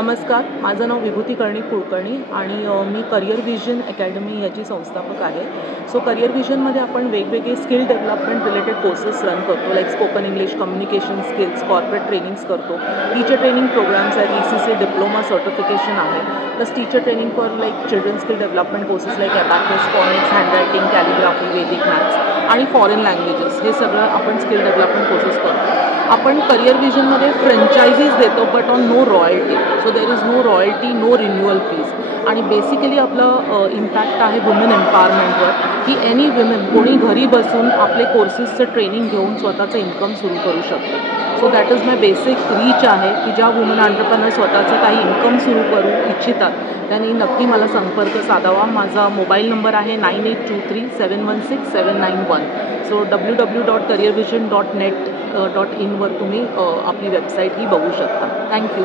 नमस्कार, माझं नाव विभूती कर्णिक कुलकर्णी आणि मी करियर विजन अकॅडमी याची संस्थापक आहे. सो करियर विजनमध्ये आपण वेगवेगळे skill development related courses run करतो, like spoken English, communication skills, corporate trainings करतो. टीचर ट्रेनिंग प्रोग्राम्स आहेत, ECC डिप्लोमा सर्टिफिकेशन आहे, plus teacher training for like children skill development courses like abacus, phonics, handwriting, calligraphy, Vedic maths आणि foreign languages, हे सगळं आपण skill development courses करतो. आपण career विजनमध्ये फ्रँचायझीज देतो but on no royalty. So there is no royalty, no renewal fees. आणि basically आपलं इम्पॅक्ट आहे वुमेन एम्पॉवरमेंटवर, की एनी वुमेन कोणी घरी बसून आपले कोर्सेसचं ट्रेनिंग घेऊन स्वतःचं इन्कम सुरू करू शकते. So that is my basic reach आहे की ज्या वुमन एंटरप्रेनर स्वतःचं काही इन्कम सुरू करू इच्छितात त्यांनी नक्की मला संपर्क साधावा. माझा मोबाईल नंबर आहे 9823716791. सो www.careervision.net.in वर तुम्ही आपली वेबसाईट ही बघू शकता. थँक्यू.